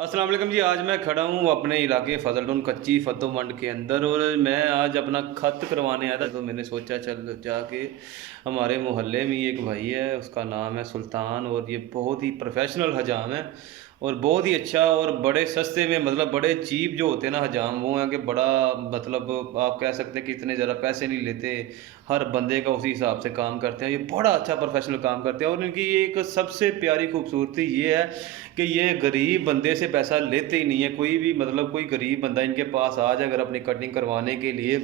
अस्सलाम वालेकुम जी। आज मैं खड़ा हूँ अपने इलाके फजलटुन कच्ची फतो मंड के अंदर और मैं आज अपना खत करवाने आया था। तो मैंने सोचा चल जाके हमारे मोहल्ले में ही एक भाई है, उसका नाम है सुल्तान और ये बहुत ही प्रोफेशनल हजाम है और बहुत ही अच्छा और बड़े सस्ते में, मतलब बड़े चीप जो होते हैं ना हजाम, वो हैं कि बड़ा, मतलब आप कह सकते हैं कि इतने ज़्यादा पैसे नहीं लेते, हर बंदे का उसी हिसाब से काम करते हैं। ये बड़ा अच्छा प्रोफेशनल काम करते हैं और इनकी एक सबसे प्यारी खूबसूरती ये है कि ये गरीब बंदे से पैसा लेते ही नहीं है। कोई भी, मतलब कोई गरीब बंदा इनके पास आ जाए अगर अपनी कटिंग करवाने के लिए,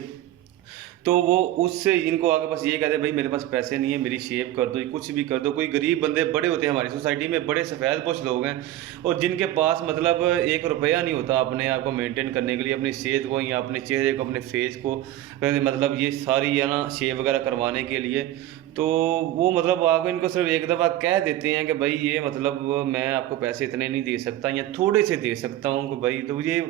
तो वो उससे इनको आगे बस ये कहते हैं भाई मेरे पास पैसे नहीं है, मेरी शेव कर दो, कुछ भी कर दो। कोई गरीब बंदे बड़े होते हैं हमारी सोसाइटी में, बड़े सफ़ेद पोश लोग हैं और जिनके पास मतलब 1 रुपया नहीं होता अपने आप को मेंटेन करने के लिए, अपनी सेहत को या अपने चेहरे को, अपने फेस को, मतलब ये सारी है ना शेव वगैरह करवाने के लिए। तो वो मतलब आपको इनको सिर्फ एक दफ़ा कह देते हैं कि भाई ये मतलब मैं आपको पैसे इतने नहीं दे सकता या थोड़े से दे सकता हूँ कि भाई, तो ये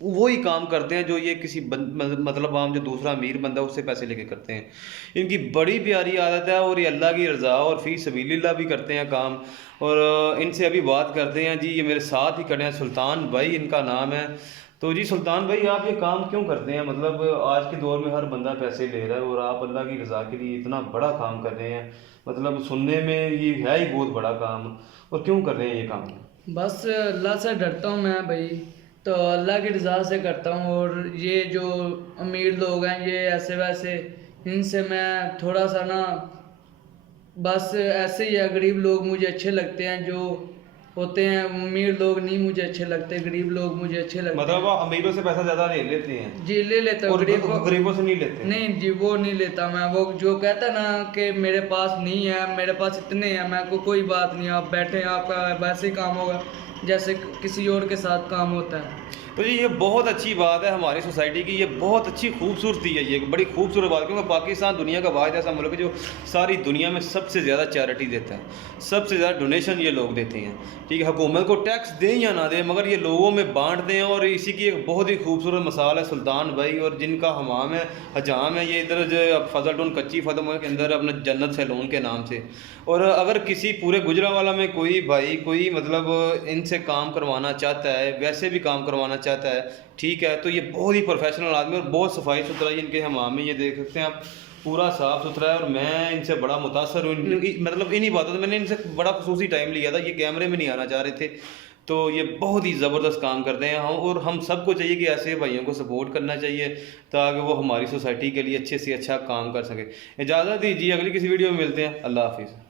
वही काम करते हैं जो ये किसी मतलब आम जो दूसरा अमीर बंदा उससे पैसे लेके करते हैं। इनकी बड़ी प्यारी आदत है और ये अल्लाह की रज़ा और फ़ी सबीलिल्लाह भी करते हैं काम। और इनसे अभी बात करते हैं जी। ये मेरे साथ ही खड़े हैं, सुल्तान भाई इनका नाम है। तो जी सुल्तान भाई, आप ये काम क्यों करते हैं? मतलब आज के दौर में हर बंदा पैसे ले रहा है और आप अल्लाह की रज़ा के लिए इतना बड़ा काम कर रहे हैं, मतलब सुनने में ये है ही बहुत बड़ा काम। और क्यों कर रहे हैं ये काम? बस अल्लाह से डरता हूँ मैं भाई, तो अल्लाह की रज़ा से करता हूँ। और ये जो अमीर लोग हैं ये ऐसे वैसे, इनसे मैं थोड़ा सा ना, बस ऐसे ही है। गरीब लोग मुझे अच्छे लगते हैं जो होते हैं, अमीर लोग नहीं मुझे अच्छे लगते, गरीब लोग मुझे अच्छे लगते मतलब हैं। आप अमीरों से पैसा ज़्यादा ले लेते हैं जी ले लेता हूँ और गरीब। गरीबों से नहीं लेते? नहीं जी, वो नहीं लेता मैं। वो जो कहता है ना कि मेरे पास नहीं है, मेरे पास इतने हैं, मैं को कोई बात नहीं, आप बैठे, आपका वैसे ही काम होगा जैसे किसी और के साथ काम होता है। तो जी ये बहुत अच्छी बात है हमारी सोसाइटी की, ये बहुत अच्छी खूबसूरती है, ये बड़ी खूबसूरत बात है, क्योंकि पाकिस्तान दुनिया का वाहिद ऐसा मुल्क है जो सारी दुनिया में सबसे ज़्यादा चैरिटी देता है, सबसे ज़्यादा डोनेशन ये लोग देते हैं। ठीक है, हुकूमत को टैक्स दें या ना दें मगर ये लोगों में बांट दें। और इसी की एक बहुत ही खूबसूरत मिसाल है सुल्तान भाई, और जिनका हमाम है, हजाम है ये इधर जो फजलटुन कच्ची फतम के अंदर अपना जन्नत सैलून के नाम से। और अगर किसी पूरे गुजरांवाला में कोई भाई कोई मतलब इनसे काम करवाना चाहता है, वैसे भी काम करवाना चाहता है, ठीक है, तो ये बहुत ही प्रोफेशनल आदमी और बहुत सफाई सुथरा ही इनके हमाम में, ये देख सकते हैं आप, पूरा साफ़ सुथरा है। और मैं इनसे बड़ा मुतासर हूँ, मतलब इन्हीं बातों से मैंने इनसे बड़ा खसूसी टाइम लिया था, ये कैमरे में नहीं आना चाह रहे थे। तो ये बहुत ही ज़बरदस्त काम करते हैं हम, और हम सबको चाहिए कि ऐसे भाइयों को सपोर्ट करना चाहिए ताकि वो हमारी सोसाइटी के लिए अच्छे से अच्छा काम कर सके। इजाज़त दीजिए, अगली किसी वीडियो में मिलते हैं। अल्लाह हाफिज़।